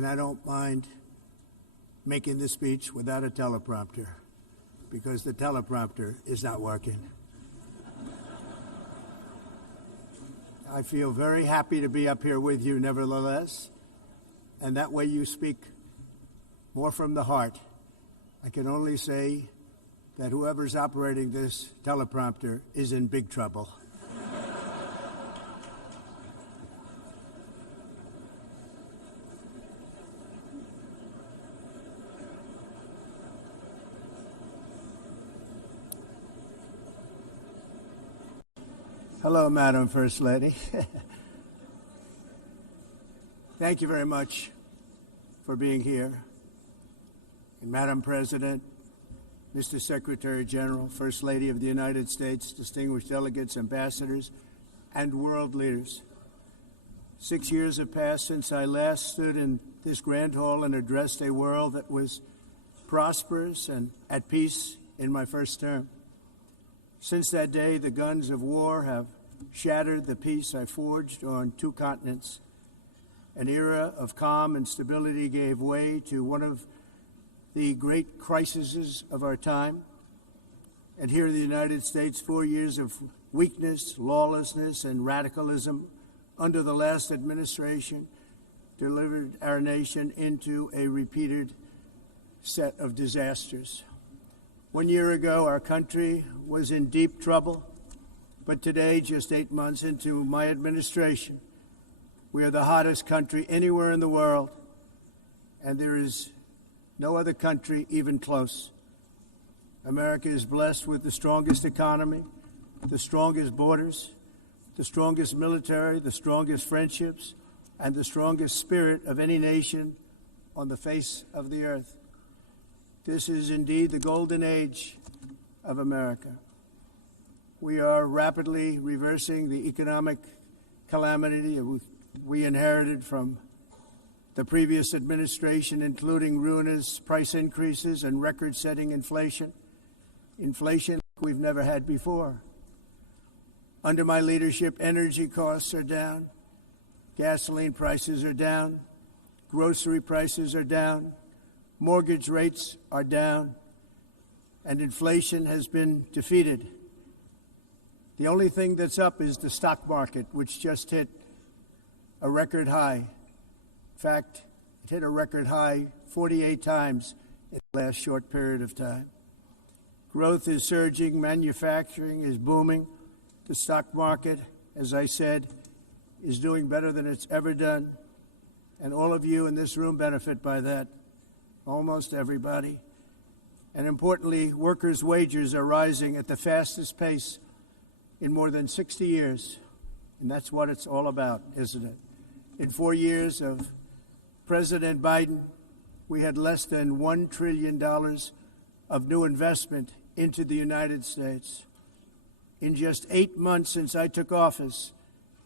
and I don't mind making this speech without a teleprompter, because the teleprompter is not working. I feel very happy to be up here with you nevertheless, and that way you speak more from the heart. I can only say that whoever's operating this teleprompter is in big trouble. Hello, Madam First Lady. Thank you very much for being here. And Madam President, Mr. Secretary General, First Lady of the United States, distinguished delegates, ambassadors, and world leaders. 6 years have passed since I last stood in this grand hall and addressed a world that was prosperous and at peace in my first term. Since that day, the guns of war have shattered the peace I forged on 2 continents. An era of calm and stability gave way to one of the great crises of our time. And here in the United States, 4 years of weakness, lawlessness, and radicalism under the last administration delivered our nation into a repeated set of disasters. 1 year ago, our country was in deep trouble, but today, just 8 months into my administration, we are the hottest country anywhere in the world, and there is no other country even close. America is blessed with the strongest economy, the strongest borders, the strongest military, the strongest friendships, and the strongest spirit of any nation on the face of the earth. This is indeed the golden age of America. We are rapidly reversing the economic calamity we inherited from the previous administration, including ruinous price increases and record-setting inflation like we've never had before. Under my leadership, energy costs are down, gasoline prices are down, grocery prices are down, mortgage rates are down, and inflation has been defeated. The only thing that's up is the stock market, which just hit a record high. In fact, it hit a record high 48 times in the last short period of time. Growth is surging, manufacturing is booming. The stock market, as I said, is doing better than it's ever done, and all of you in this room benefit by that. Almost everybody. And importantly, workers' wages are rising at the fastest pace in more than 60 years. And that's what it's all about, isn't it? In 4 years of President Biden, we had less than $1 trillion of new investment into the United States. In just 8 months since I took office,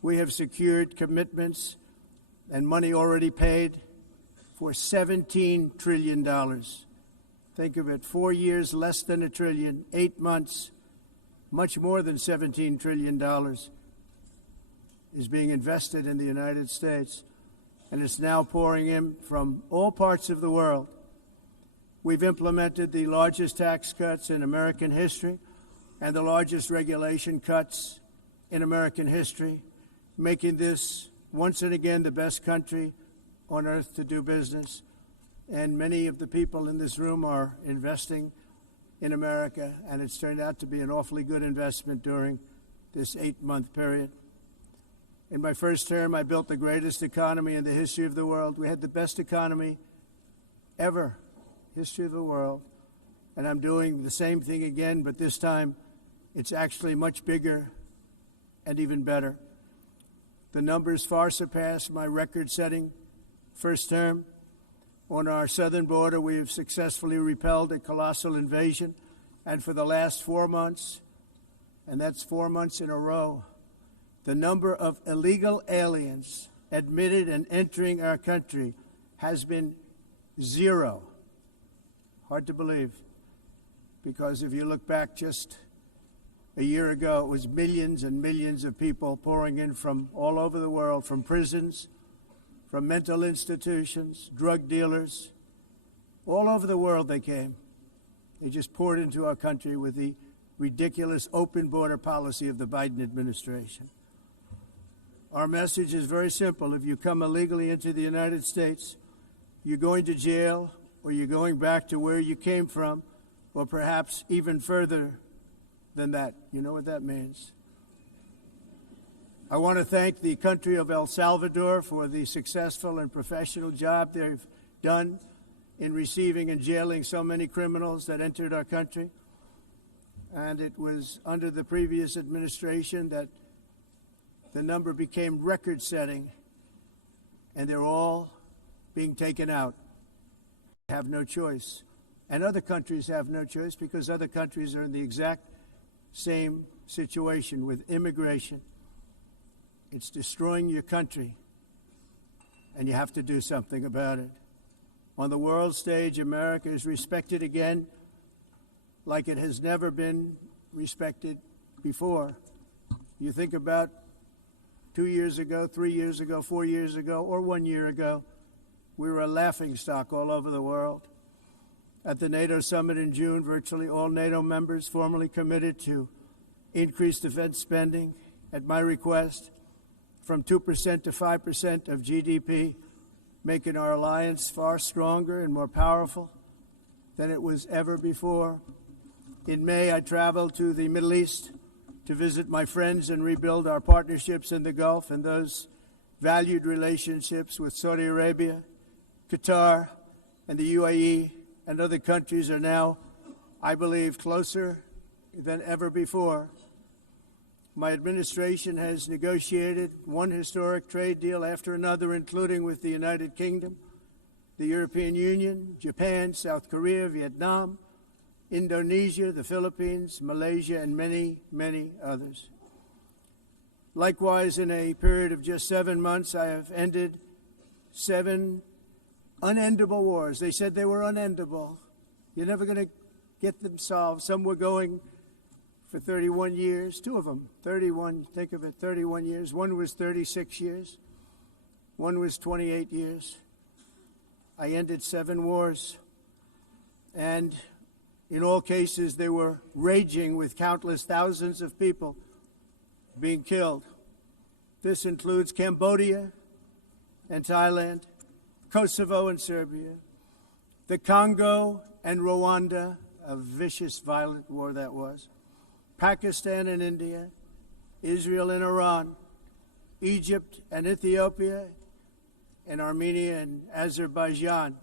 we have secured commitments and money already paid for $17 trillion. Think of it, 4 years, less than $1 trillion, 8 months, much more than $17 trillion is being invested in the United States, and it's now pouring in from all parts of the world. We've implemented the largest tax cuts in American history and the largest regulation cuts in American history, making this once and again the best country on earth to do business. And many of the people in this room are investing in America, and it's turned out to be an awfully good investment during this 8-month period. In my first term, I built the greatest economy in the history of the world. We had the best economy ever, history of the world. And I'm doing the same thing again, but this time it's actually much bigger and even better. The numbers far surpass my record-setting first term. On our southern border, we have successfully repelled a colossal invasion, and for the last 4 months, and that's 4 months in a row, the number of illegal aliens admitted and entering our country has been 0. Hard to believe, because if you look back just a year ago, it was millions and millions of people pouring in from all over the world, from prisons, from mental institutions, drug dealers. All over the world they came. They just poured into our country with the ridiculous open border policy of the Biden administration. Our message is very simple. If you come illegally into the United States, you're going to jail, or you're going back to where you came from, or perhaps even further than that. You know what that means. I want to thank the country of El Salvador for the successful and professional job they've done in receiving and jailing so many criminals that entered our country. And it was under the previous administration that the number became record-setting, and they're all being taken out. They have no choice. And other countries have no choice because other countries are in the exact same situation with immigration. It's destroying your country, and you have to do something about it. On the world stage, America is respected again like it has never been respected before. You think about 2 years ago, 3 years ago, 4 years ago, or 1 year ago, we were a laughingstock all over the world. At the NATO summit in June, virtually all NATO members formally committed to increase defense spending at my request from 2% to 5% of GDP, making our alliance far stronger and more powerful than it was ever before. In May, I traveled to the Middle East to visit my friends and rebuild our partnerships in the Gulf and those valued relationships with Saudi Arabia, Qatar, and the UAE, and other countries are now, I believe, closer than ever before. My administration has negotiated one historic trade deal after another, including with the United Kingdom, the European Union, Japan, South Korea, Vietnam, Indonesia, the Philippines, Malaysia, and many, many others. Likewise, in a period of just 7 months, I have ended 7 unendable wars. They said they were unendable. You're never going to get them solved. Some were going for 31 years, 2 of them, 31, think of it, 31 years. One was 36 years. One was 28 years. I ended 7 wars. And in all cases, they were raging with countless thousands of people being killed. This includes Cambodia and Thailand, Kosovo and Serbia, the Congo and Rwanda, a vicious, violent war that was, Pakistan and India, Israel and Iran, Egypt and Ethiopia, and Armenia and Azerbaijan.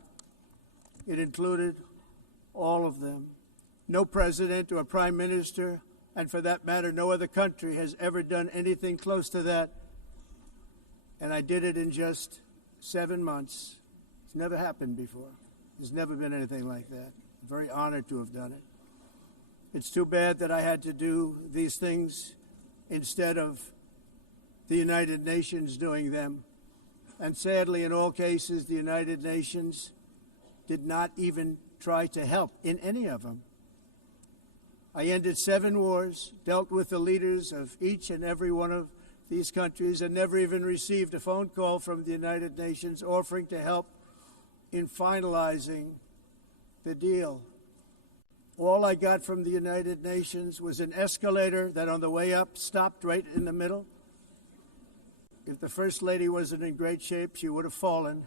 It included all of them. No president or prime minister, and for that matter, no other country has ever done anything close to that. And I did it in just 7 months. It's never happened before. There's never been anything like that. I'm very honored to have done it. It's too bad that I had to do these things instead of the United Nations doing them. And sadly, in all cases, the United Nations did not even try to help in any of them. I ended 7 wars, dealt with the leaders of each and every one of these countries, and never even received a phone call from the United Nations offering to help in finalizing the deal. All I got from the United Nations was an escalator that on the way up stopped right in the middle. If the First Lady wasn't in great shape, she would have fallen.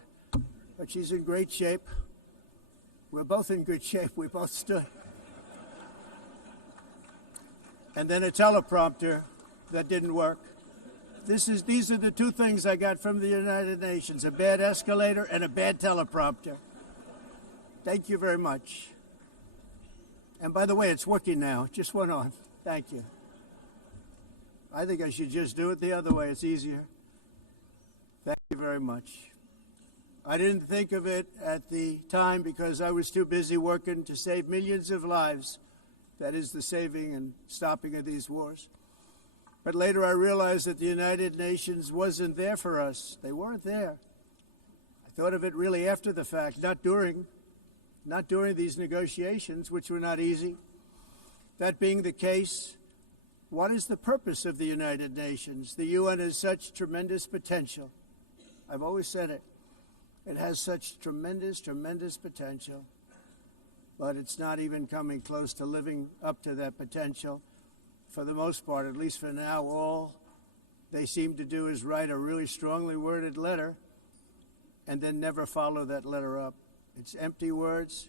But she's in great shape. We're both in good shape. We both stood. And then a teleprompter that didn't work. These are the 2 things I got from the United Nations, a bad escalator and a bad teleprompter. Thank you very much. And by the way, it's working now. It just went on. Thank you. I think I should just do it the other way. It's easier. Thank you very much. I didn't think of it at the time because I was too busy working to save millions of lives. That is the saving and stopping of these wars. But later I realized that the United Nations wasn't there for us. They weren't there. I thought of it really after the fact, not during these negotiations, which were not easy. That being the case, what is the purpose of the United Nations? The UN has such tremendous potential. I've always said it. It has such tremendous, tremendous potential, but it's not even coming close to living up to that potential. For the most part, at least for now, all they seem to do is write a really strongly worded letter and then never follow that letter up. It's empty words,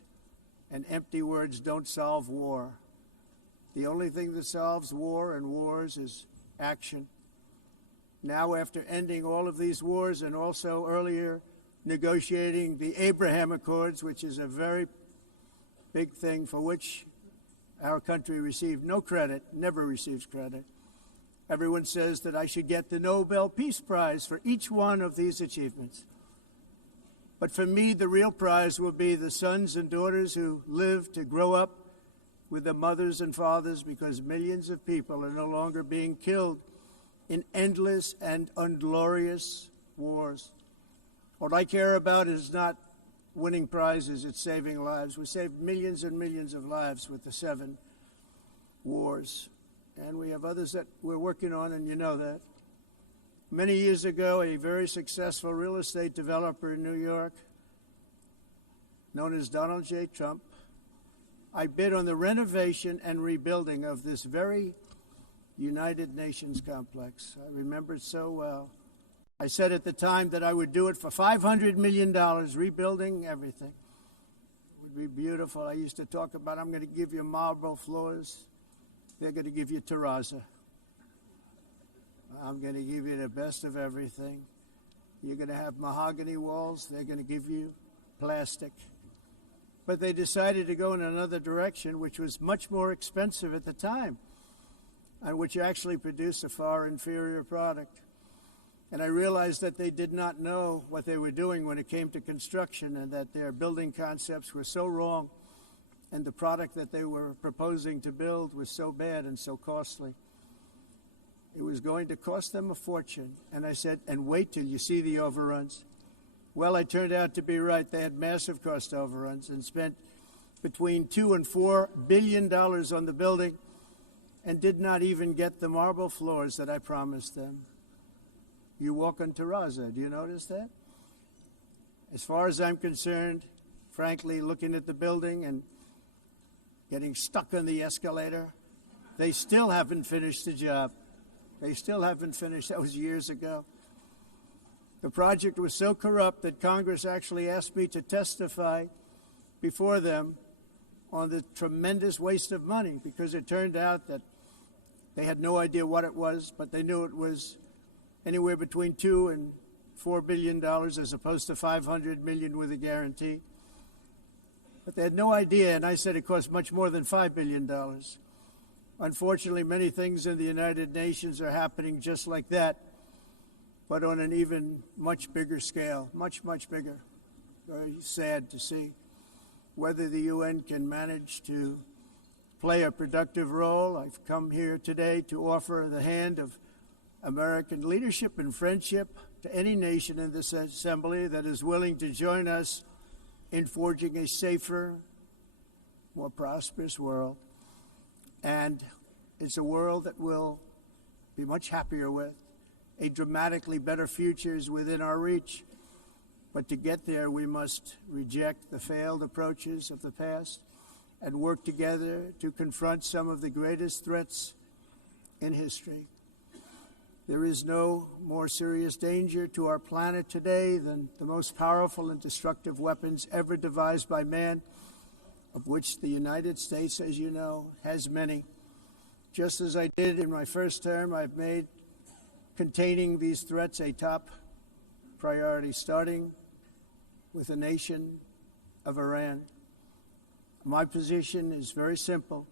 and empty words don't solve war. The only thing that solves war and wars is action. Now, after ending all of these wars and also earlier negotiating the Abraham Accords, which is a very big thing for which our country received no credit, never receives credit. Everyone says that I should get the Nobel Peace Prize for each one of these achievements. But for me, the real prize will be the sons and daughters who live to grow up with their mothers and fathers, because millions of people are no longer being killed in endless and unglorious wars. What I care about is not winning prizes, it's saving lives. We saved millions and millions of lives with the 7 wars. And we have others that we're working on, and you know that. Many years ago, a very successful real estate developer in New York, known as Donald J. Trump, I bid on the renovation and rebuilding of this very United Nations complex. I remember it so well. I said at the time that I would do it for $500 million, rebuilding everything. It would be beautiful. I used to talk about, I'm going to give you marble floors. They're going to give you terrazzo. I'm going to give you the best of everything. You're going to have mahogany walls. They're going to give you plastic. But they decided to go in another direction, which was much more expensive at the time, and which actually produced a far inferior product. And I realized that they did not know what they were doing when it came to construction, and that their building concepts were so wrong, and the product that they were proposing to build was so bad and so costly. It was going to cost them a fortune. And I said, and wait till you see the overruns. Well, I turned out to be right. They had massive cost overruns and spent between $2 and $4 billion on the building and did not even get the marble floors that I promised them. You walk on terrazzo. Do you notice that? As far as I'm concerned, frankly, looking at the building and getting stuck on the escalator, they still haven't finished the job. They still haven't finished. That was years ago. The project was so corrupt that Congress actually asked me to testify before them on the tremendous waste of money, because it turned out that they had no idea what it was, but they knew it was anywhere between $2 and $4 billion as opposed to $500 million with a guarantee. But they had no idea, and I said it cost much more than $5 billion. Unfortunately, many things in the United Nations are happening just like that, but on an even much bigger scale, much, much bigger. Very sad to see. Whether the UN can manage to play a productive role, I've come here today to offer the hand of American leadership and friendship to any nation in this assembly that is willing to join us in forging a safer, more prosperous world. And it's a world that we'll be much happier with. A dramatically better future is within our reach. But to get there, we must reject the failed approaches of the past and work together to confront some of the greatest threats in history. There is no more serious danger to our planet today than the most powerful and destructive weapons ever devised by man, of which the United States, as you know, has many. Just as I did in my first term, I've made containing these threats a top priority, starting with the nation of Iran. My position is very simple.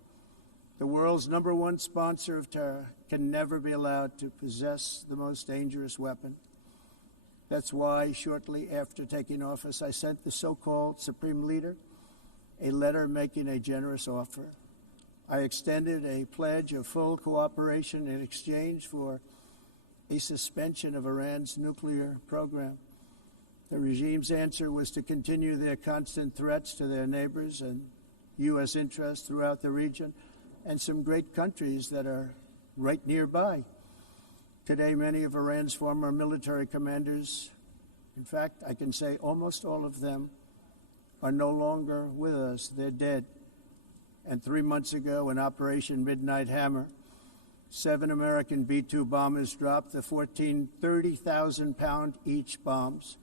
The world's #1 sponsor of terror can never be allowed to possess the most dangerous weapon. That's why, shortly after taking office, I sent the so-called Supreme Leader a letter making a generous offer. I extended a pledge of full cooperation in exchange for a suspension of Iran's nuclear program. The regime's answer was to continue their constant threats to their neighbors and U.S. interests throughout the region, and some great countries that are right nearby. Today, many of Iran's former military commanders In fact, I can say almost all of them are no longer with us. They're dead. And 3 months ago, in Operation Midnight Hammer, 7 American B-2 bombers dropped the 14 30,000-pound each bombs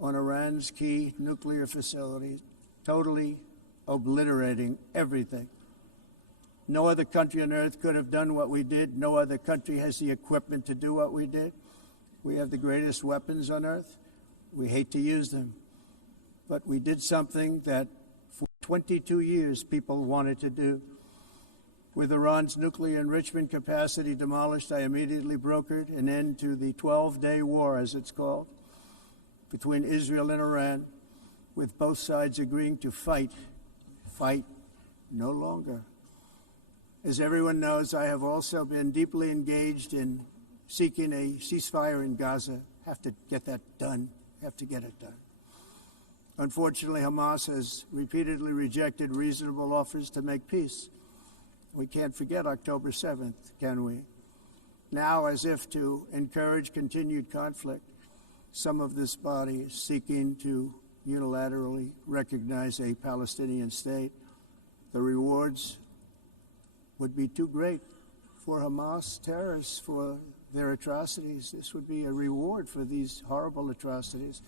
on Iran's key nuclear facilities, totally obliterating everything. No other country on earth could have done what we did. No other country has the equipment to do what we did. We have the greatest weapons on earth. We hate to use them. But we did something that for 22 years people wanted to do. With Iran's nuclear enrichment capacity demolished, I immediately brokered an end to the 12-day war, as it's called, between Israel and Iran, with both sides agreeing to fight no longer. As everyone knows, I have also been deeply engaged in seeking a ceasefire in Gaza. Have to get that done. Have to get it done. Unfortunately, Hamas has repeatedly rejected reasonable offers to make peace. We can't forget October 7th, can we? Now, as if to encourage continued conflict, some of this body is seeking to unilaterally recognize a Palestinian state. The rewards would be too great for Hamas terrorists for their atrocities. This would be a reward for these horrible atrocities,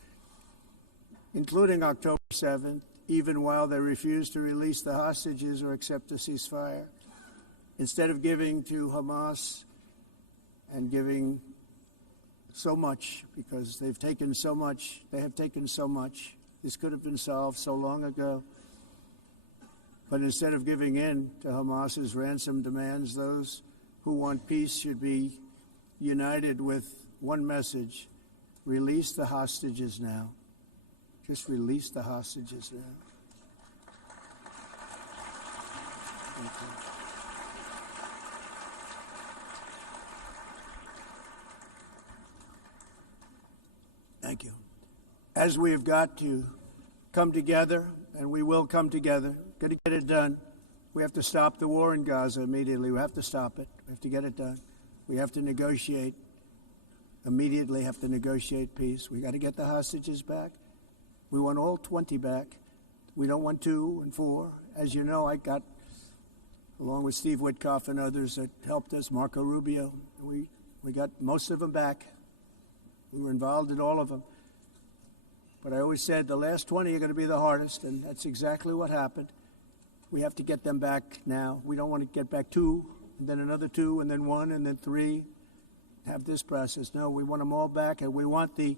including October 7th, even while they refuse to release the hostages or accept a ceasefire. Instead of giving to Hamas and giving so much, because they've taken so much, they have taken so much. This could have been solved so long ago. But instead of giving in to Hamas's ransom demands, those who want peace should be united with one message: release the hostages now. Just release the hostages now. Thank you. Thank you. As we have got to come together, and we will come together, got to get it done. We have to stop the war in Gaza immediately. We have to stop it. We have to get it done. We have to negotiate, immediately have to negotiate peace. We got to get the hostages back. We want all 20 back. We don't want 2 and 4. As you know, I got, along with Steve Witkoff and others that helped us, Marco Rubio, we got most of them back. We were involved in all of them. But I always said the last 20 are going to be the hardest, and that's exactly what happened. We have to get them back now. We don't want to get back 2, and then another 2, and then 1, and then 3. Have this process. No, we want them all back, and we want the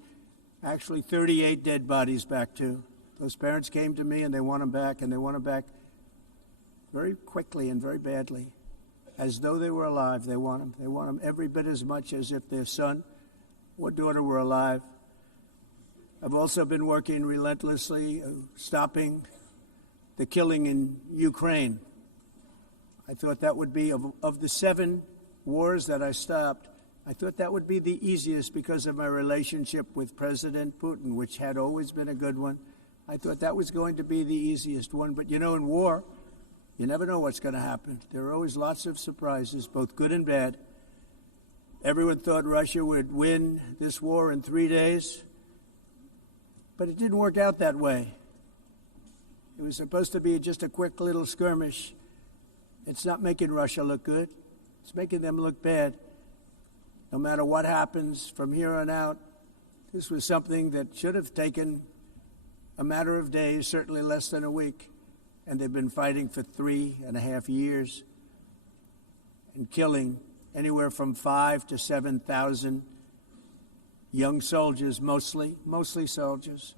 actually 38 dead bodies back too. Those parents came to me, and they want them back, and they want them back very quickly and very badly, as though they were alive. They want them. They want them every bit as much as if their son or daughter were alive. I've also been working relentlessly, stopping the killing in Ukraine. I thought that would be, of the 7 wars that I stopped, I thought that would be the easiest because of my relationship with President Putin, which had always been a good one. I thought that was going to be the easiest one. But, you know, in war, you never know what's going to happen. There are always lots of surprises, both good and bad. Everyone thought Russia would win this war in 3 days, but it didn't work out that way. It was supposed to be just a quick little skirmish. It's not making Russia look good. It's making them look bad. No matter what happens from here on out, this was something that should have taken a matter of days, certainly less than a week. And they've been fighting for 3.5 years and killing anywhere from 5,000 to 7,000 young soldiers, mostly soldiers,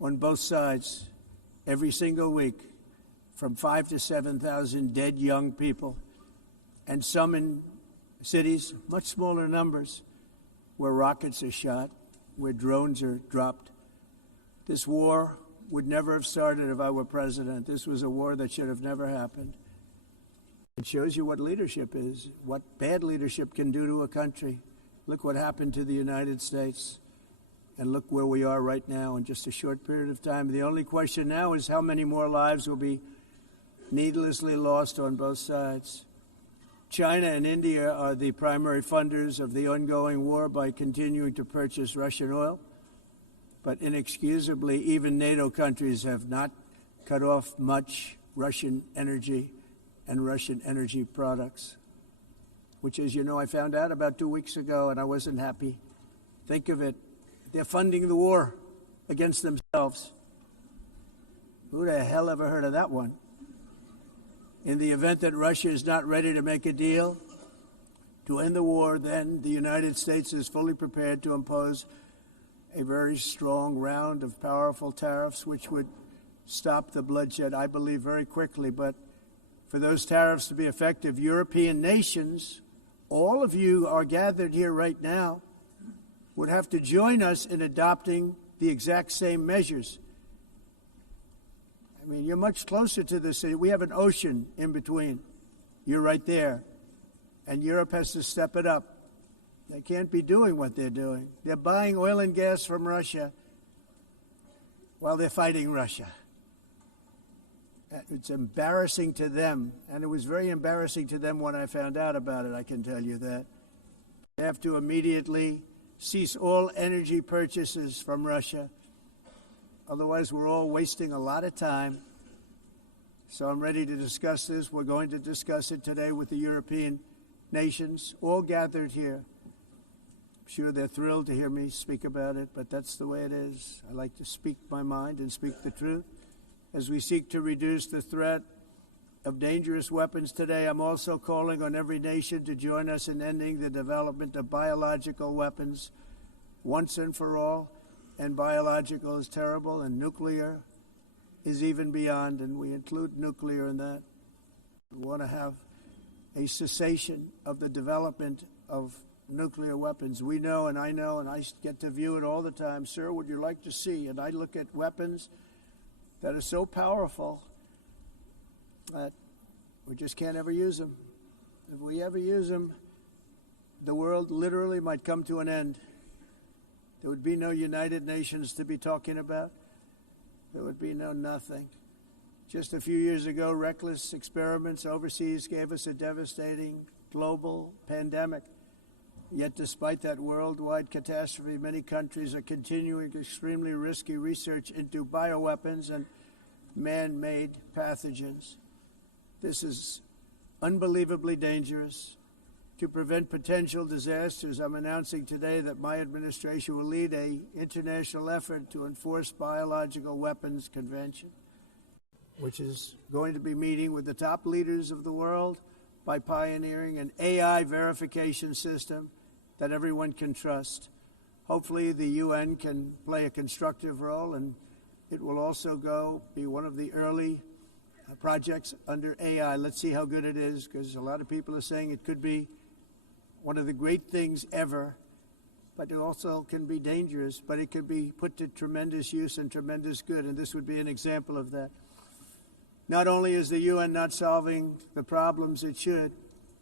on both sides, every single week, from 5,000 to 7,000 dead young people, and some in cities, much smaller numbers, where rockets are shot, where drones are dropped. This war would never have started if I were president. This was a war that should have never happened. It shows you what leadership is, what bad leadership can do to a country. Look what happened to the United States, and look where we are right now in just a short period of time. The only question now is how many more lives will be needlessly lost on both sides. China and India are the primary funders of the ongoing war by continuing to purchase Russian oil. but inexcusably, even NATO countries have not cut off much Russian energy and Russian energy products, which, as you know, I found out about 2 weeks ago, and I wasn't happy. Think of it. They're funding the war against themselves. Who the hell ever heard of that one? In the event that Russia is not ready to make a deal to end the war, then the United States is fully prepared to impose a very strong round of powerful tariffs, which would stop the bloodshed, I believe, very quickly. But for those tariffs to be effective, European nations, all of you are gathered here right now, would have to join us in adopting the exact same measures. I mean, you're much closer to the city. We have an ocean in between. You're right there. And Europe has to step it up. They can't be doing what they're doing. They're buying oil and gas from Russia while they're fighting Russia. It's embarrassing to them, and it was very embarrassing to them when I found out about it, I can tell you that. They have to immediately cease all energy purchases from Russia. Otherwise, we're all wasting a lot of time. So I'm ready to discuss this. We're going to discuss it today with the European nations, all gathered here. I'm sure they're thrilled to hear me speak about it, but that's the way it is. I like to speak my mind and speak the truth. As we seek to reduce the threat of dangerous weapons today, I'm also calling on every nation to join us in ending the development of biological weapons once and for all. And biological is terrible, and nuclear is even beyond, and we include nuclear in that. We want to have a cessation of the development of nuclear weapons. We know, and I get to view it all the time. Sir, would you like to see? And I look at weapons that are so powerful that we just can't ever use them. If we ever use them, the world literally might come to an end. There would be no United Nations to be talking about. There would be no nothing. Just a few years ago, reckless experiments overseas gave us a devastating global pandemic. Yet despite that worldwide catastrophe, many countries are continuing extremely risky research into bioweapons and man-made pathogens. This is unbelievably dangerous. To prevent potential disasters, I'm announcing today that my administration will lead an international effort to enforce Biological Weapons Convention, which is going to be meeting with the top leaders of the world by pioneering an AI verification system that everyone can trust. Hopefully the UN can play a constructive role, and it will also be one of the early projects under AI. Let's see how good it is, because a lot of people are saying it could be one of the great things ever, but it also can be dangerous, but it could be put to tremendous use and tremendous good, and this would be an example of that. Not only is the UN not solving the problems it should,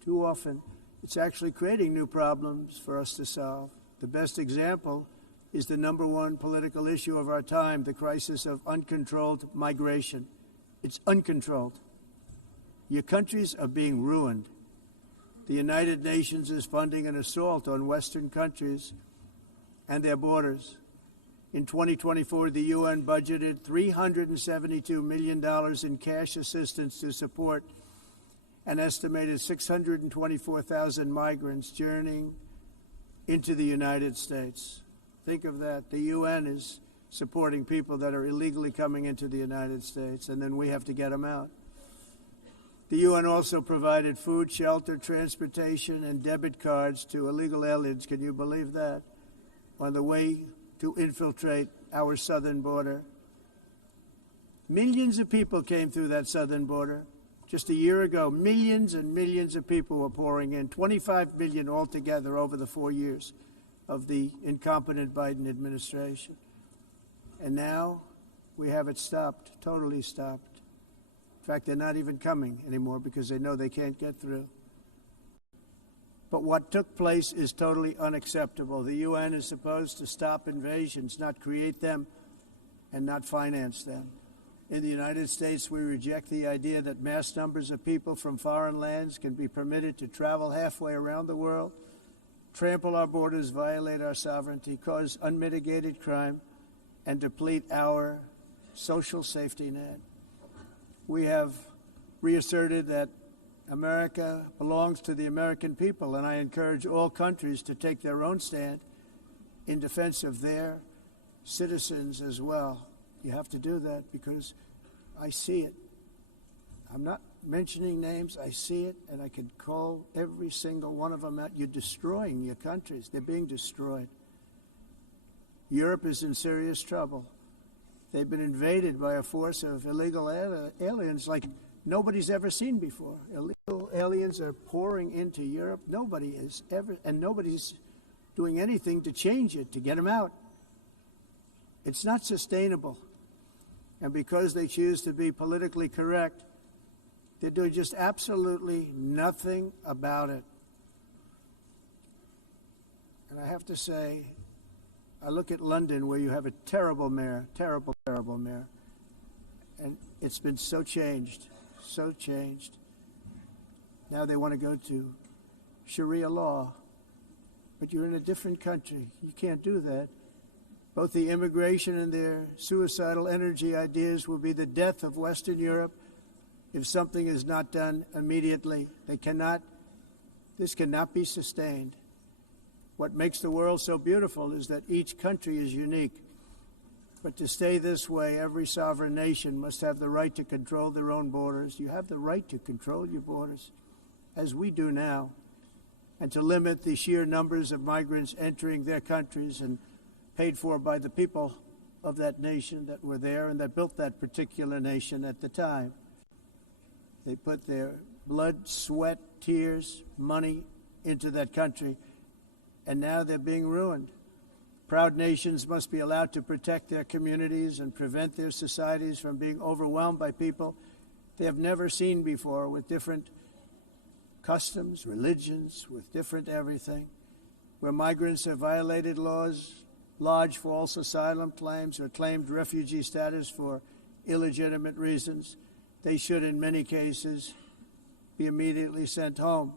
too often, it's actually creating new problems for us to solve. The best example is the number one political issue of our time, the crisis of uncontrolled migration. It's uncontrolled. Your countries are being ruined. The United Nations is funding an assault on Western countries and their borders. In 2024, the UN budgeted $372 million in cash assistance to support an estimated 624,000 migrants journeying into the United States. Think of that. The UN is supporting people that are illegally coming into the United States, and then we have to get them out. The UN also provided food, shelter, transportation, and debit cards to illegal aliens. Can you believe that? On the way to infiltrate our southern border. Millions of people came through that southern border. Just a year ago, millions and millions of people were pouring in, 25 million altogether over the 4 years of the incompetent Biden administration. And now we have it stopped, totally stopped. In fact, they're not even coming anymore because they know they can't get through. But what took place is totally unacceptable. The UN is supposed to stop invasions, not create them and not finance them. In the United States, we reject the idea that mass numbers of people from foreign lands can be permitted to travel halfway around the world, trample our borders, violate our sovereignty, cause unmitigated crime, and deplete our social safety net. We have reasserted that America belongs to the American people, and I encourage all countries to take their own stand in defense of their citizens as well. You have to do that because I see it. I'm not mentioning names. I see it, and I can call every single one of them out. You're destroying your countries. They're being destroyed. Europe is in serious trouble. They've been invaded by a force of illegal aliens like nobody's ever seen before. Illegal aliens are pouring into Europe. Nobody is ever, and nobody's doing anything to change it, to get them out. It's not sustainable. And because they choose to be politically correct, they're doing just absolutely nothing about it. And I have to say, I look at London, where you have a terrible mayor, terrible mayor, and it's been so changed. Now they want to go to Sharia law, but you're in a different country. You can't do that. Both the immigration and their suicidal energy ideas will be the death of Western Europe if something is not done immediately. This cannot be sustained. What makes the world so beautiful is that each country is unique. But to stay this way, every sovereign nation must have the right to control their own borders. You have the right to control your borders, as we do now, and to limit the sheer numbers of migrants entering their countries and paid for by the people of that nation that were there and that built that particular nation at the time. They put their blood, sweat, tears, money into that country, and now they're being ruined. Proud nations must be allowed to protect their communities and prevent their societies from being overwhelmed by people they have never seen before, with different customs, religions, with different everything. Where migrants have violated laws, lodged false asylum claims, or claimed refugee status for illegitimate reasons, they should, in many cases, be immediately sent home.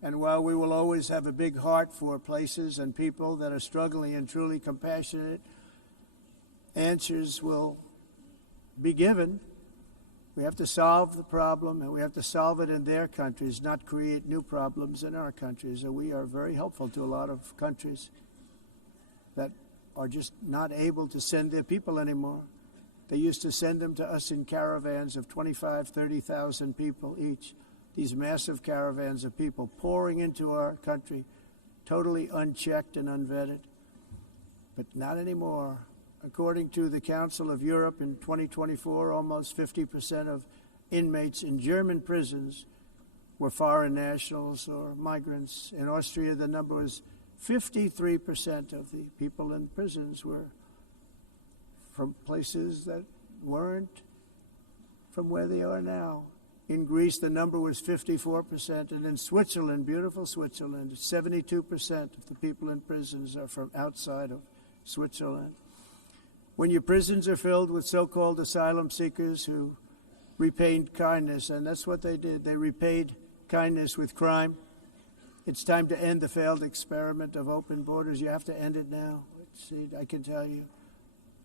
And while we will always have a big heart for places and people that are struggling and truly compassionate, answers will be given. We have to solve the problem, and we have to solve it in their countries, not create new problems in our countries. And we are very helpful to a lot of countries that are just not able to send their people anymore. They used to send them to us in caravans of 25,000, 30,000 people each. These massive caravans of people pouring into our country, totally unchecked and unvetted. But not anymore. According to the Council of Europe in 2024, almost 50% of inmates in German prisons were foreign nationals or migrants. In Austria, the number was 53% of the people in prisons were from places that weren't from where they are now. In Greece, the number was 54%, and in Switzerland, beautiful Switzerland, 72% of the people in prisons are from outside of Switzerland. When your prisons are filled with so-called asylum seekers who repaid kindness, and that's what they did, they repaid kindness with crime, it's time to end the failed experiment of open borders. You have to end it now. See, I can tell you,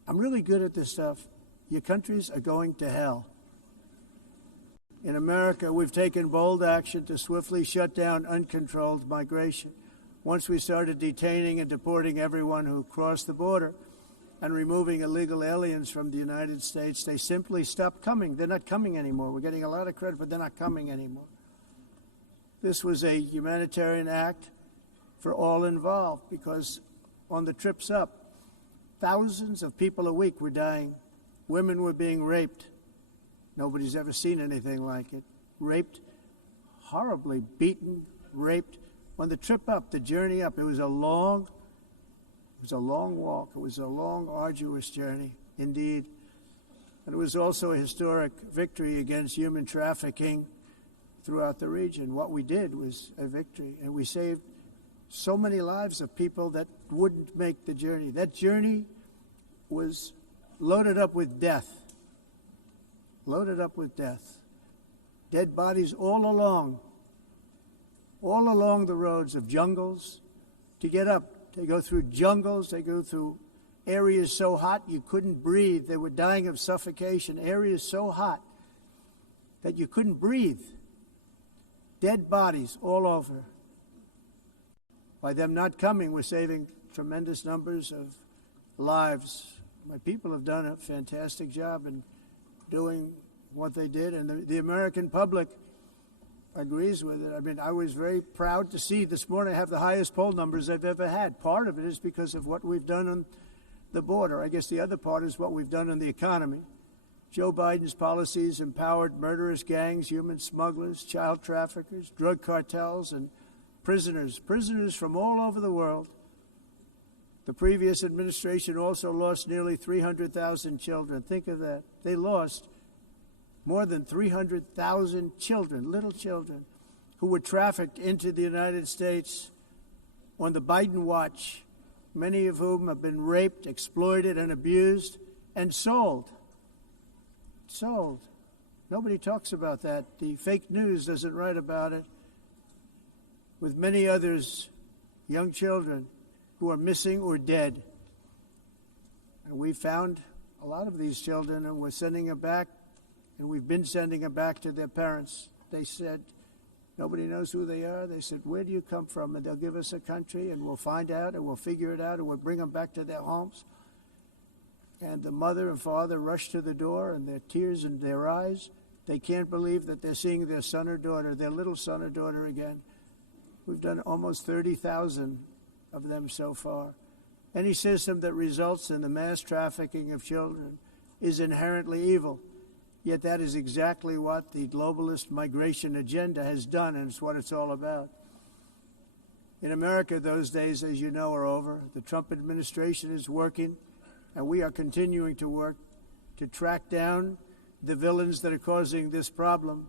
I'm really good at this stuff. Your countries are going to hell. In America, we've taken bold action to swiftly shut down uncontrolled migration. Once we started detaining and deporting everyone who crossed the border and removing illegal aliens from the United States, they simply stopped coming. They're not coming anymore. We're getting a lot of credit, but they're not coming anymore. This was a humanitarian act for all involved, because on the trips up, thousands of people a week were dying. Women were being raped. Nobody's ever seen anything like it. Raped, horribly beaten, raped. On the trip up, the journey up, it was a long walk. It was a long, arduous journey, indeed. And it was also a historic victory against human trafficking throughout the region. What we did was a victory, and we saved so many lives of people that wouldn't make the journey. That journey was loaded up with death. Loaded up with death. Dead bodies all along the roads of jungles. To get up, they go through jungles, they go through areas so hot you couldn't breathe. They were dying of suffocation. Areas so hot that you couldn't breathe. Dead bodies all over. By them not coming, we're saving tremendous numbers of lives. My people have done a fantastic job in doing what they did, and the American public agrees with it. I mean, I was very proud to see this morning I have the highest poll numbers I've ever had. Part of it is because of what we've done on the border. I guess the other part is what we've done on the economy. Joe Biden's policies empowered murderous gangs, human smugglers, child traffickers, drug cartels, and prisoners from all over the world. The previous administration also lost nearly 300,000 children. Think of that. They lost more than 300,000 children, little children, who were trafficked into the United States on the Biden watch, many of whom have been raped, exploited, and abused, and sold. Sold. Nobody talks about that. The fake news doesn't write about it. With many others, young children who are missing or dead. And we found a lot of these children, and we're sending them back, and we've been sending them back to their parents. They said, nobody knows who they are. They said, where do you come from? And they'll give us a country, and we'll find out, and we'll figure it out, and we'll bring them back to their homes. And the mother and father rush to the door, and their tears in their eyes. They can't believe that they're seeing their son or daughter, their little son or daughter again. We've done almost 30,000 of them so far. Any system that results in the mass trafficking of children is inherently evil. Yet that is exactly what the globalist migration agenda has done, and it's what it's all about. In America, those days, as you know, are over. The Trump administration is working, and we are continuing to work to track down the villains that are causing this problem,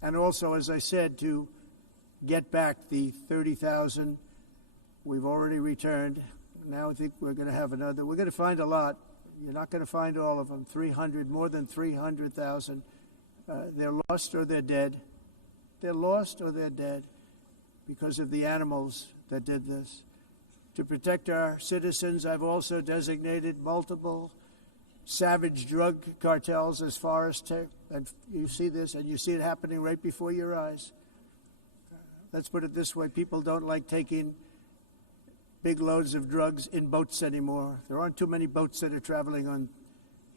and also, as I said, to get back the 30,000 we've already returned. Now I think we're going to have another. We're going to find a lot. You're not going to find all of them. 300, more than 300,000. They're lost or they're dead. They're lost or they're dead because of the animals that did this. To protect our citizens, I've also designated multiple savage drug cartels as far as and you see this, and you see it happening right before your eyes. Let's put it this way. People don't like taking big loads of drugs in boats anymore. There aren't too many boats that are traveling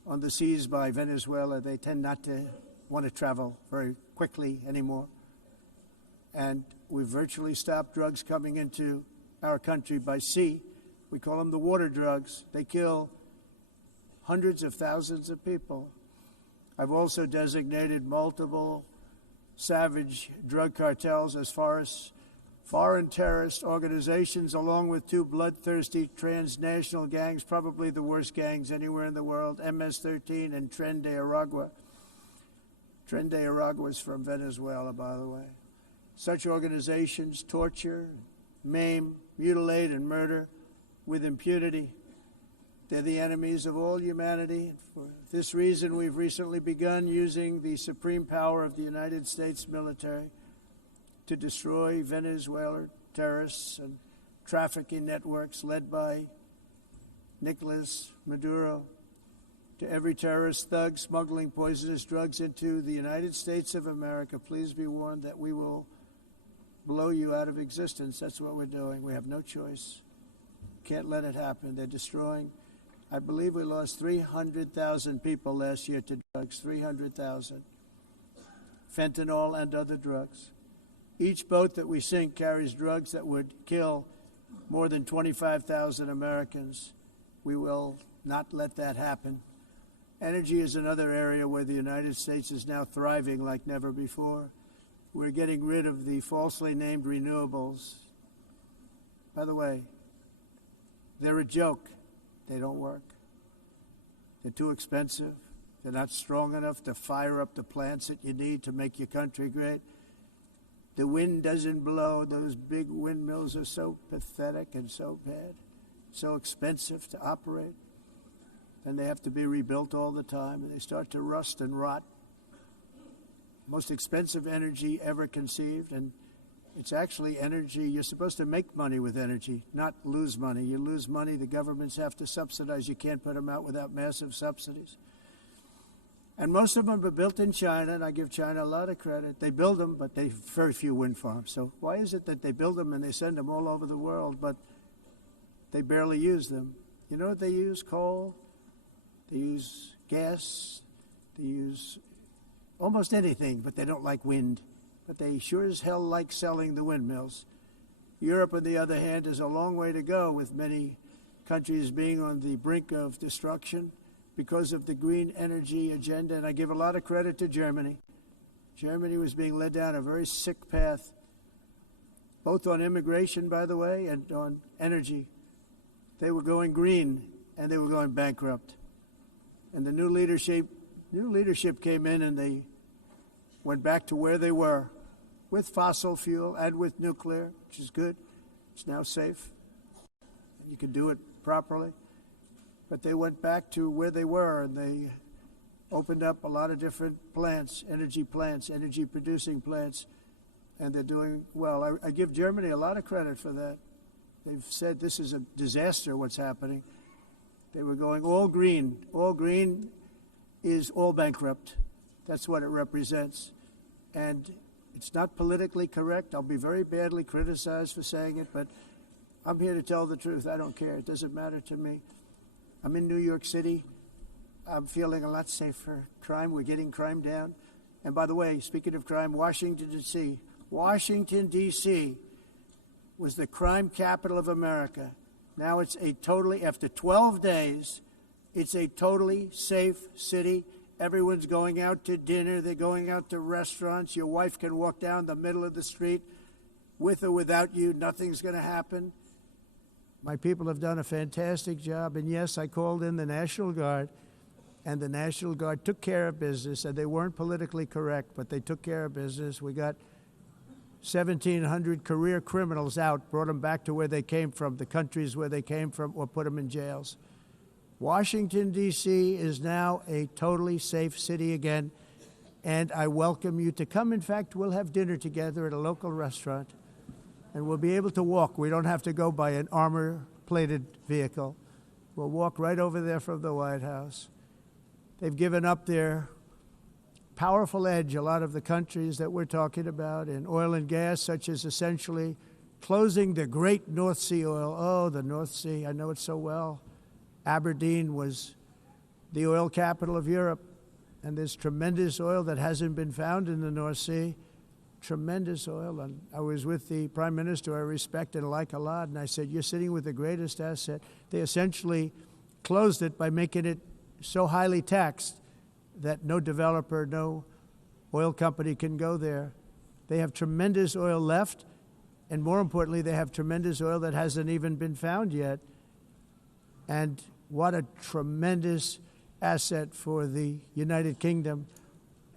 on the seas by Venezuela. They tend not to want to travel very quickly anymore. And we've virtually stopped drugs coming into our country by sea. We call them the water drugs. They kill hundreds of thousands of people. I've also designated multiple savage drug cartels as far as foreign terrorist organizations, along with two bloodthirsty transnational gangs, probably the worst gangs anywhere in the world, MS-13 and Tren de Aragua. Tren de Aragua is from Venezuela, by the way. Such organizations torture, maim, mutilate, and murder with impunity. They're the enemies of all humanity. For this reason, we've recently begun using the supreme power of the United States military to destroy Venezuela terrorists and trafficking networks led by Nicolas Maduro. To every terrorist thug smuggling poisonous drugs into the United States of America, please be warned that we will blow you out of existence. That's what we're doing. We have no choice. Can't let it happen. They're destroying. I believe we lost 300,000 people last year to drugs, 300,000. Fentanyl and other drugs. Each boat that we sink carries drugs that would kill more than 25,000 Americans. We will not let that happen. Energy is another area where the United States is now thriving like never before. We're getting rid of the falsely named renewables. By the way, they're a joke. They don't work. They're too expensive. They're not strong enough to fire up the plants that you need to make your country great. The wind doesn't blow. Those big windmills are so pathetic and so bad, so expensive to operate. And they have to be rebuilt all the time, and they start to rust and rot. Most expensive energy ever conceived, and It's actually energy. You're supposed to make money with energy, not lose money. You lose money, the governments have to subsidize. You can't put them out without massive subsidies. And most of them are built in China, and I give China a lot of credit. They build them, but they very few wind farms. So why is it that they build them and they send them all over the world, but they barely use them? You know what they use? Coal. They use gas. They use almost anything, but they don't like wind. But they sure as hell like selling the windmills. Europe, on the other hand, is a long way to go, with many countries being on the brink of destruction because of the green energy agenda. And I give a lot of credit to Germany. Germany was being led down a very sick path, both on immigration, by the way, and on energy. They were going green, and they were going bankrupt. And the new leadership came in, and they went back to where they were, with fossil fuel and with nuclear, which is good. It's now safe. You can do it properly. But they went back to where they were, and they opened up a lot of different plants, energy-producing plants, and they're doing well. I give Germany a lot of credit for that. They've said this is a disaster, what's happening. They were going all green. All green is all bankrupt. That's what it represents. And it's not politically correct. I'll be very badly criticized for saying it, but I'm here to tell the truth. I don't care. It doesn't matter to me. I'm in New York City. I'm feeling a lot safer. Crime, we're getting crime down. And by the way, speaking of crime, Washington, D.C. was the crime capital of America. Now it's after 12 days, it's a totally safe city. Everyone's going out to dinner. They're going out to restaurants. Your wife can walk down the middle of the street with or without you. Nothing's going to happen. My people have done a fantastic job. And yes, I called in the National Guard, and the National Guard took care of business. And they weren't politically correct, but they took care of business. We got 1,700 career criminals out, brought them back to where they came from, the countries where they came from, or put them in jails. Washington, D.C. is now a totally safe city again, and I welcome you to come. In fact, we'll have dinner together at a local restaurant, and we'll be able to walk. We don't have to go by an armor-plated vehicle. We'll walk right over there from the White House. They've given up their powerful edge, a lot of the countries that we're talking about, in oil and gas, such as essentially closing the great North Sea oil. Oh, the North Sea, I know it so well. Aberdeen was the oil capital of Europe, and there's tremendous oil that hasn't been found in the North Sea, tremendous oil. And I was with the Prime Minister I respect and like a lot, and I said, you're sitting with the greatest asset. They essentially closed it by making it so highly taxed that no developer, no oil company can go there. They have tremendous oil left, and more importantly, they have tremendous oil that hasn't even been found yet. And what a tremendous asset for the United Kingdom.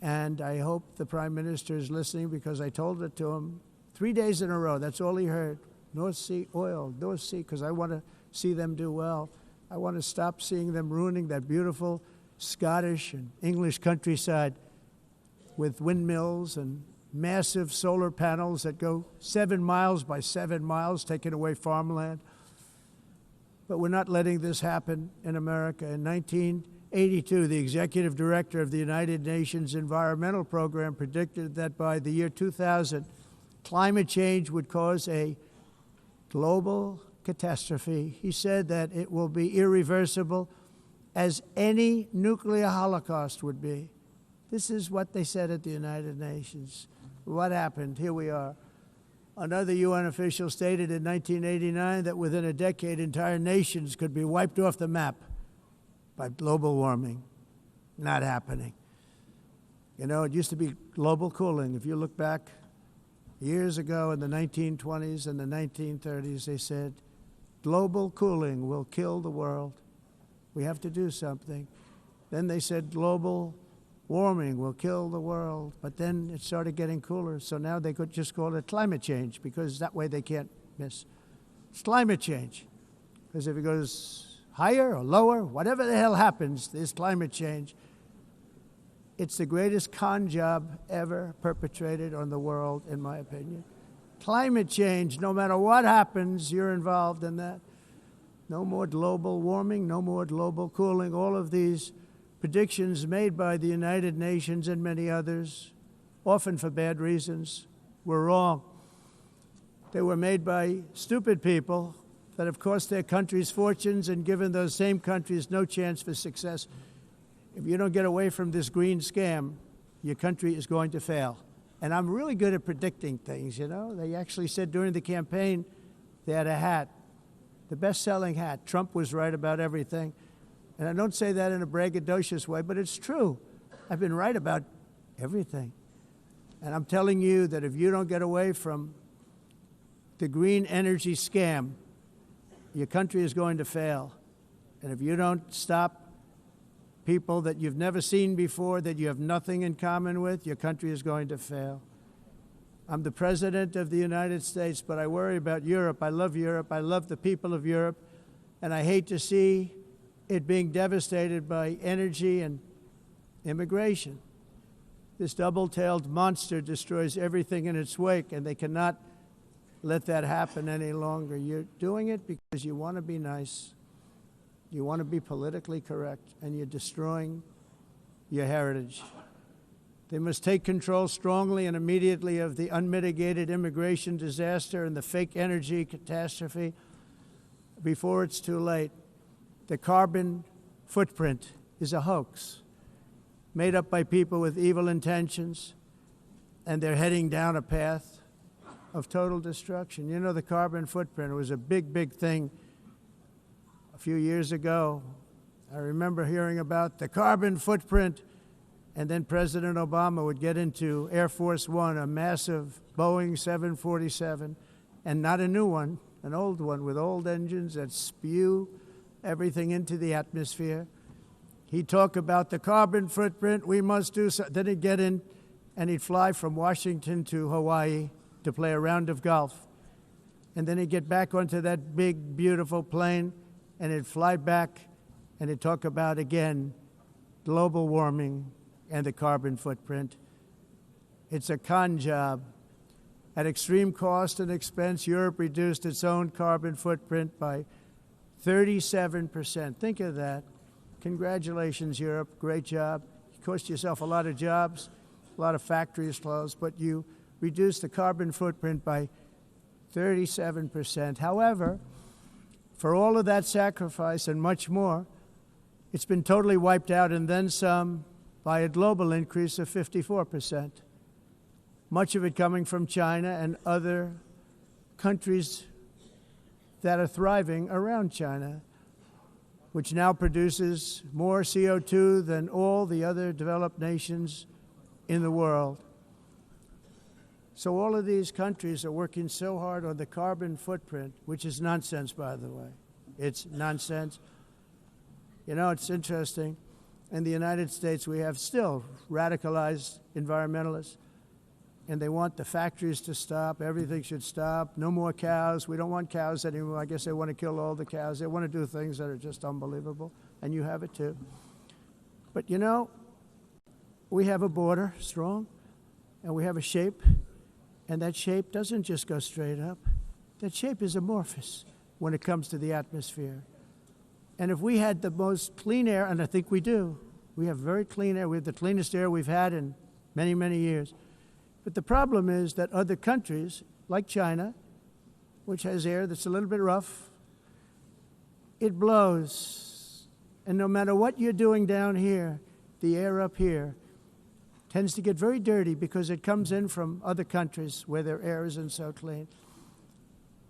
And I hope the Prime Minister is listening, because I told it to him 3 days in a row. That's all he heard. North Sea oil, North Sea, because I want to see them do well. I want to stop seeing them ruining that beautiful Scottish and English countryside with windmills and massive solar panels that go 7 miles by 7 miles, taking away farmland. But we're not letting this happen in America. In 1982, the executive director of the United Nations Environmental Program predicted that by the year 2000, climate change would cause a global catastrophe. He said that it will be irreversible, as any nuclear holocaust would be. This is what they said at the United Nations. What happened? Here we are. Another UN official stated in 1989 that within a decade, entire nations could be wiped off the map by global warming. Not happening. You know, it used to be global cooling. If you look back years ago in the 1920s and the 1930s, they said, global cooling will kill the world. We have to do something. Then they said global warming will kill the world, but then it started getting cooler, so now they could just call it climate change, because that way they can't miss. It's climate change, because if it goes higher or lower, whatever the hell happens, there's climate change. It's the greatest con job ever perpetrated on the world, in my opinion. Climate change, no matter what happens, you're involved in that. No more global warming, no more global cooling. All of these predictions made by the United Nations and many others, often for bad reasons, were wrong. They were made by stupid people that have cost their countries fortunes and given those same countries no chance for success. If you don't get away from this green scam, your country is going to fail. And I'm really good at predicting things, you know. They actually said during the campaign they had a hat, the best-selling hat. Trump was right about everything. And I don't say that in a braggadocious way, but it's true. I've been right about everything. And I'm telling you that if you don't get away from the green energy scam, your country is going to fail. And if you don't stop people that you've never seen before, that you have nothing in common with, your country is going to fail. I'm the President of the United States, but I worry about Europe. I love Europe. I love the people of Europe. And I hate to see it being devastated by energy and immigration. This double-tailed monster destroys everything in its wake, and they cannot let that happen any longer. You're doing it because you want to be nice. You want to be politically correct, and you're destroying your heritage. They must take control strongly and immediately of the unmitigated immigration disaster and the fake energy catastrophe before it's too late. The carbon footprint is a hoax made up by people with evil intentions, and they're heading down a path of total destruction. You know, the carbon footprint, it was a big, big thing a few years ago. I remember hearing about the carbon footprint, and then President Obama would get into Air Force One, a massive Boeing 747, and not a new one, an old one with old engines that spew everything into the atmosphere. He'd talk about the carbon footprint, we must do so. Then he'd get in and he'd fly from Washington to Hawaii to play a round of golf. And then he'd get back onto that big, beautiful plane and he'd fly back and he'd talk about, again, global warming and the carbon footprint. It's a con job. At extreme cost and expense, Europe reduced its own carbon footprint by 37%. Think of that. Congratulations, Europe. Great job. You cost yourself a lot of jobs, a lot of factories closed, but you reduced the carbon footprint by 37%. However, for all of that sacrifice and much more, it's been totally wiped out and then some by a global increase of 54%. Much of it coming from China and other countries that are thriving around China, which now produces more CO2 than all the other developed nations in the world. So all of these countries are working so hard on the carbon footprint, which is nonsense, by the way. It's nonsense. You know, it's interesting. In the United States, we have still radicalized environmentalists, and they want the factories to stop. Everything should stop. No more cows. We don't want cows anymore. I guess they want to kill all the cows. They want to do things that are just unbelievable, and you have it too. But you know, we have a border, strong, and we have a shape, and that shape doesn't just go straight up. That shape is amorphous when it comes to the atmosphere. And if we had the most clean air, and I think we do, we have very clean air. We have the cleanest air we've had in many, many years. But the problem is that other countries, like China, which has air that's a little bit rough, it blows. And no matter what you're doing down here, the air up here tends to get very dirty because it comes in from other countries where their air isn't so clean.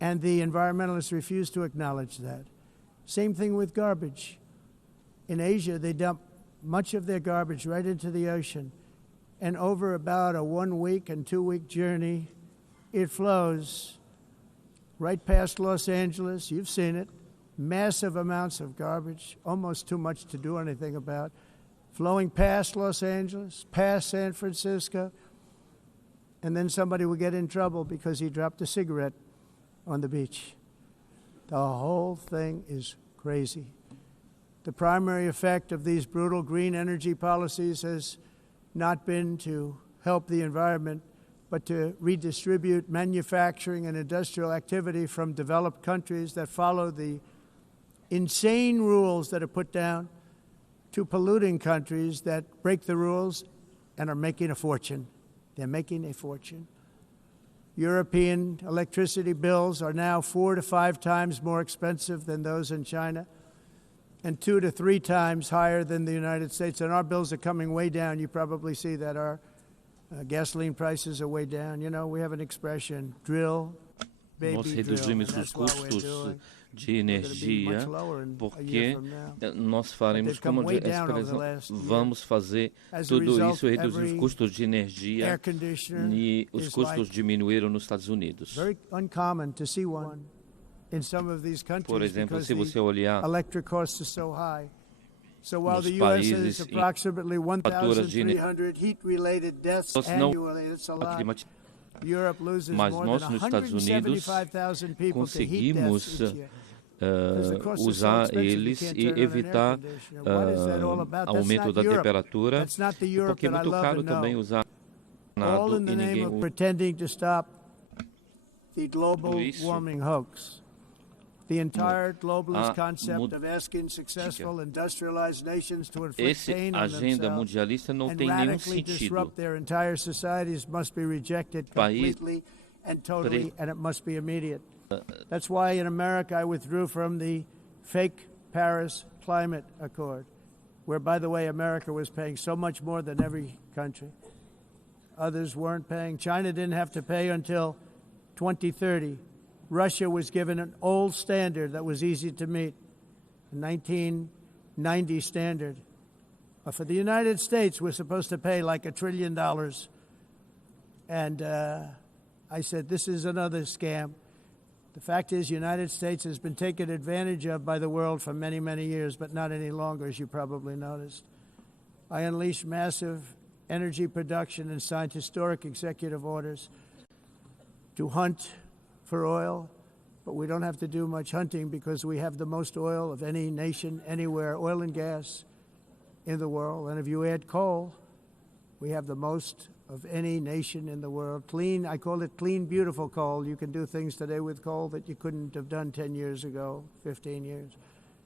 And the environmentalists refuse to acknowledge that. Same thing with garbage. In Asia, they dump much of their garbage right into the ocean. And over about a 1 week and 2 week journey, it flows right past Los Angeles. You've seen it. Massive amounts of garbage, almost too much to do anything about, flowing past Los Angeles, past San Francisco, and then somebody will get in trouble because he dropped a cigarette on the beach. The whole thing is crazy. The primary effect of these brutal green energy policies has not been to help the environment, but to redistribute manufacturing and industrial activity from developed countries that follow the insane rules that are put down to polluting countries that break the rules and are making a fortune. They're making a fortune. European electricity bills are now 4 to 5 times more expensive than those in China, and 2 to 3 times higher than the United States. And our bills are coming way down. You probably see that our gasoline prices are way down. You know, we have an expression, drill, baby, Nós drill. reduzimos And os that's what we're custos doing. de energia porque nós faremos como vamos fazer tudo isso, reduzir os custos de energia e os custos diminuíram nos Estados Unidos. Por exemplo, se você olhar nos países em faturas de mas nós nos Estados Unidos conseguimos usar eles e evitar aumento da temperatura, porque é muito caro também usar nada e ninguém usa isso. The entire globalist concept of asking successful industrialized nations to inflict pain on themselves and radically disrupt their entire societies must be rejected completely and totally, and it must be immediate. That's why in America I withdrew from the fake Paris Climate Accord, where, by the way, America was paying so much more than every country. Others weren't paying. China didn't have to pay until 2030. Russia was given an old standard that was easy to meet, a 1990 standard. But for the United States, we're supposed to pay like $1 trillion. And I said, this is another scam. The fact is, the United States has been taken advantage of by the world for many, many years, but not any longer, as you probably noticed. I unleashed massive energy production and signed historic executive orders to hunt for oil, but we don't have to do much hunting because we have the most oil of any nation anywhere, oil and gas in the world. And if you add coal, we have the most of any nation in the world. Clean, I call it clean, beautiful coal. You can do things today with coal that you couldn't have done 10 years ago, 15 years.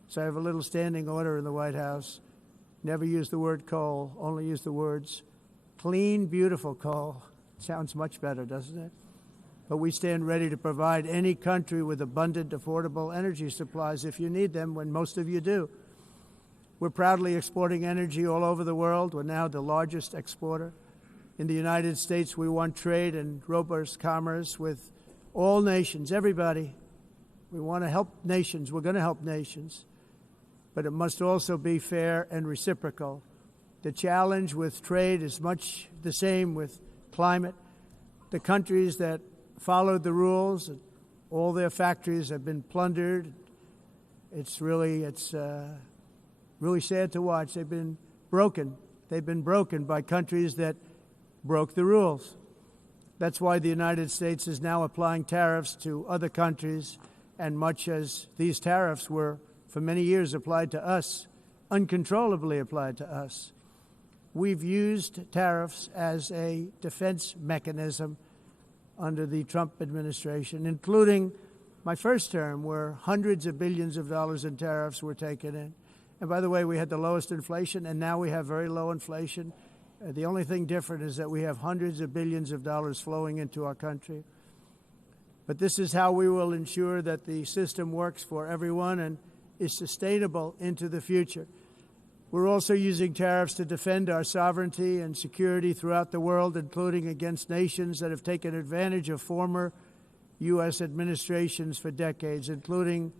So I have a little standing order in the White House. Never use the word coal, only use the words clean, beautiful coal. Sounds much better, doesn't it? But we stand ready to provide any country with abundant, affordable energy supplies if you need them, when most of you do. We're proudly exporting energy all over the world. We're now the largest exporter. In the United States, we want trade and robust commerce with all nations, everybody. We want to help nations. We're going to help nations. But it must also be fair and reciprocal. The challenge with trade is much the same with climate. The countries that followed the rules, all their factories have been plundered. It's really sad to watch. They've been broken. They've been broken by countries that broke the rules. That's why the United States is now applying tariffs to other countries, and much as these tariffs were for many years applied to us, uncontrollably applied to us. We've used tariffs as a defense mechanism under the Trump administration, including my first term, where hundreds of billions of dollars in tariffs were taken in. And by the way, we had the lowest inflation, and now we have very low inflation. The only thing different is that we have hundreds of billions of dollars flowing into our country. But this is how we will ensure that the system works for everyone and is sustainable into the future. We're also using tariffs to defend our sovereignty and security throughout the world, including against nations that have taken advantage of former U.S. administrations for decades, including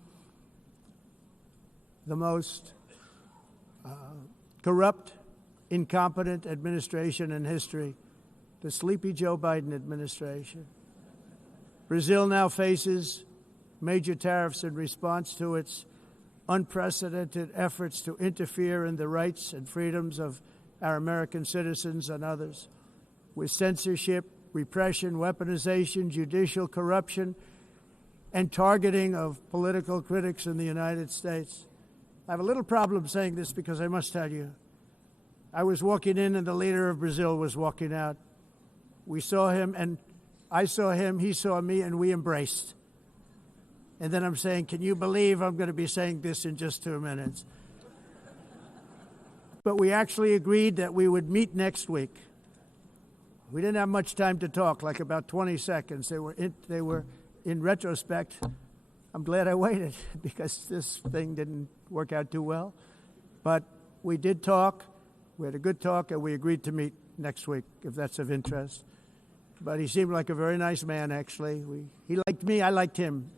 the most corrupt, incompetent administration in history, the sleepy Joe Biden administration. Brazil now faces major tariffs in response to its unprecedented efforts to interfere in the rights and freedoms of our American citizens and others, with censorship, repression, weaponization, judicial corruption, and targeting of political critics in the United States. I have a little problem saying this because I must tell you, I was walking in and the leader of Brazil was walking out. We saw him, and I saw him, he saw me, and we embraced. And then I'm saying, can you believe I'm going to be saying this in just 2 minutes? But we actually agreed that we would meet next week. We didn't have much time to talk, like about 20 seconds. They were in retrospect, I'm glad I waited because this thing didn't work out too well. But we did talk. We had a good talk, and we agreed to meet next week, if that's of interest. But he seemed like a very nice man, actually. He liked me, I liked him.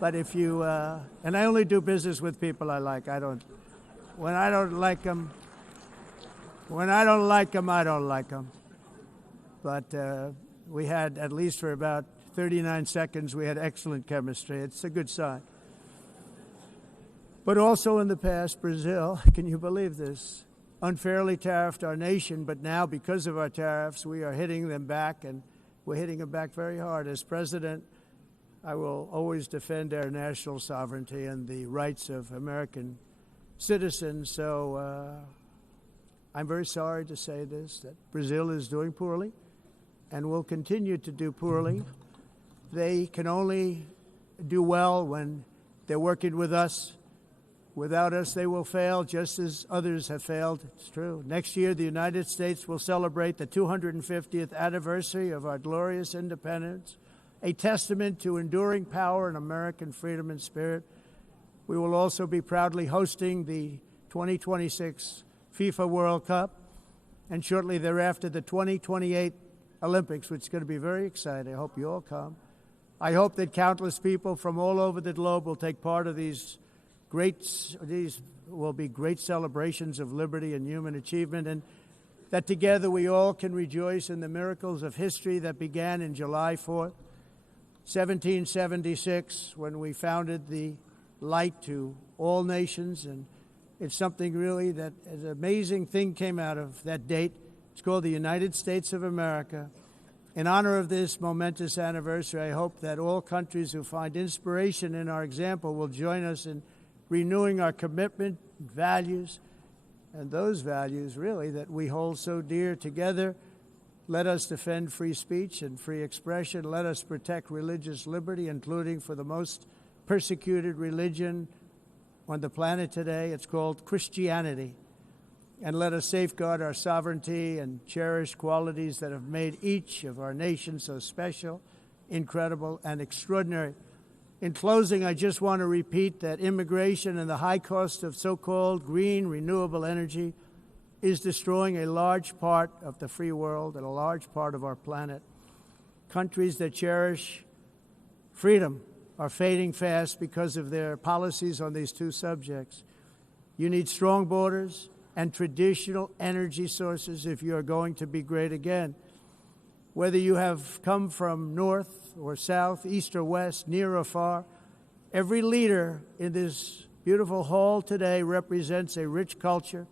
But if you, and I only do business with people I like. When I don't like them, I don't like them. But we had, at least for about 39 seconds, we had excellent chemistry. It's a good sign. But also in the past, Brazil, can you believe this, unfairly tariffed our nation, but now because of our tariffs, we are hitting them back, and we're hitting them back very hard. As president, I will always defend our national sovereignty and the rights of American citizens. So I'm very sorry to say this, that Brazil is doing poorly and will continue to do poorly. They can only do well when they're working with us. Without us, they will fail, just as others have failed. It's true. Next year, the United States will celebrate the 250th anniversary of our glorious independence, a testament to enduring power and American freedom and spirit. We will also be proudly hosting the 2026 FIFA World Cup, and shortly thereafter, the 2028 Olympics, which is going to be very exciting. I hope you all come. I hope that countless people from all over the globe will take part of these will be great celebrations of liberty and human achievement, and that together we all can rejoice in the miracles of history that began in July 4th, 1776, when we founded the light to all nations. And it's something really that an amazing thing came out of that date. It's called the United States of America. In honor of this momentous anniversary, I hope that all countries who find inspiration in our example will join us in renewing our commitment, values, and those values, really, that we hold so dear. Together, let us defend free speech and free expression. Let us protect religious liberty, including for the most persecuted religion on the planet today. It's called Christianity. And let us safeguard our sovereignty and cherish qualities that have made each of our nations so special, incredible, and extraordinary. In closing, I just want to repeat that immigration and the high cost of so-called green renewable energy is destroying a large part of the free world and a large part of our planet. Countries that cherish freedom are fading fast because of their policies on these two subjects. You need strong borders and traditional energy sources if you are going to be great again. Whether you have come from north or south, east or west, near or far, every leader in this beautiful hall today represents a rich culture,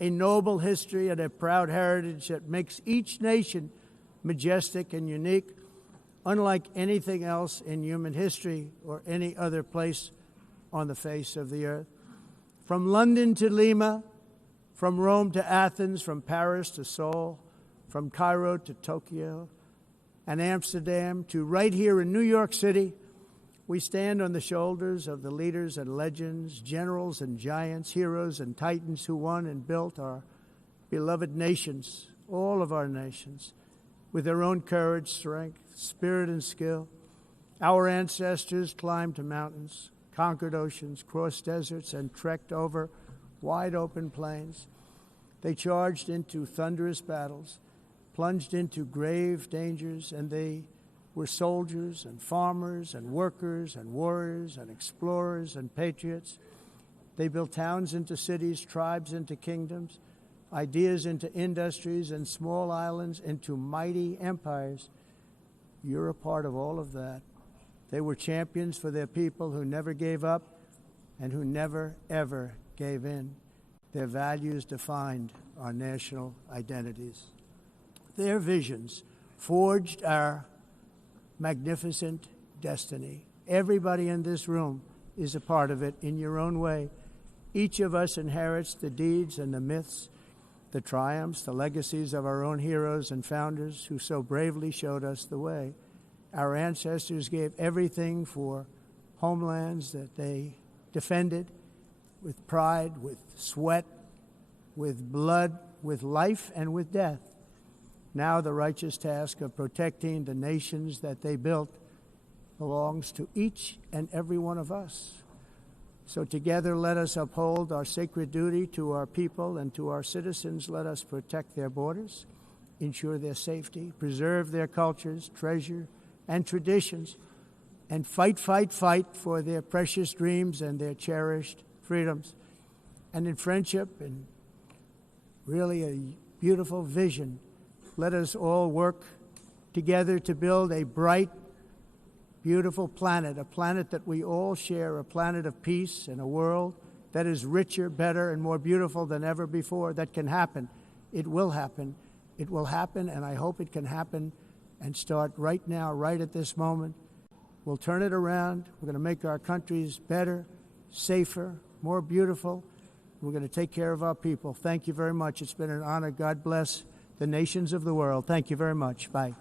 a noble history, and a proud heritage that makes each nation majestic and unique, unlike anything else in human history or any other place on the face of the earth. From London to Lima, from Rome to Athens, from Paris to Seoul, from Cairo to Tokyo and Amsterdam to right here in New York City, we stand on the shoulders of the leaders and legends, generals and giants, heroes and titans who won and built our beloved nations, all of our nations, with their own courage, strength, spirit, and skill. Our ancestors climbed mountains, conquered oceans, crossed deserts, and trekked over wide open plains. They charged into thunderous battles, plunged into grave dangers, and they were soldiers and farmers and workers and warriors and explorers and patriots. They built towns into cities, tribes into kingdoms, ideas into industries, and small islands into mighty empires. You're a part of all of that. They were champions for their people who never gave up and who never, ever gave in. Their values defined our national identities. Their visions forged our magnificent destiny. Everybody in this room is a part of it in your own way. Each of us inherits the deeds and the myths the triumphs, the legacies of our own heroes and founders who so bravely showed us the way. Our ancestors gave everything for homelands that they defended with pride, with sweat, with blood, with life, and with death. Now the righteous task of protecting the nations that they built belongs to each and every one of us. So together let us uphold our sacred duty to our people and to our citizens. Let us protect their borders, ensure their safety, preserve their cultures, treasure, and traditions, and fight, fight, fight for their precious dreams and their cherished freedoms. And in friendship and really a beautiful vision, let us all work together to build a bright, beautiful planet, a planet that we all share, a planet of peace and a world that is richer, better, and more beautiful than ever before. That can happen. It will happen. It will happen, and I hope it can happen and start right now, right at this moment. We'll turn it around. We're going to make our countries better, safer, more beautiful. We're going to take care of our people. Thank you very much. It's been an honor. God bless the nations of the world. Thank you very much. Bye.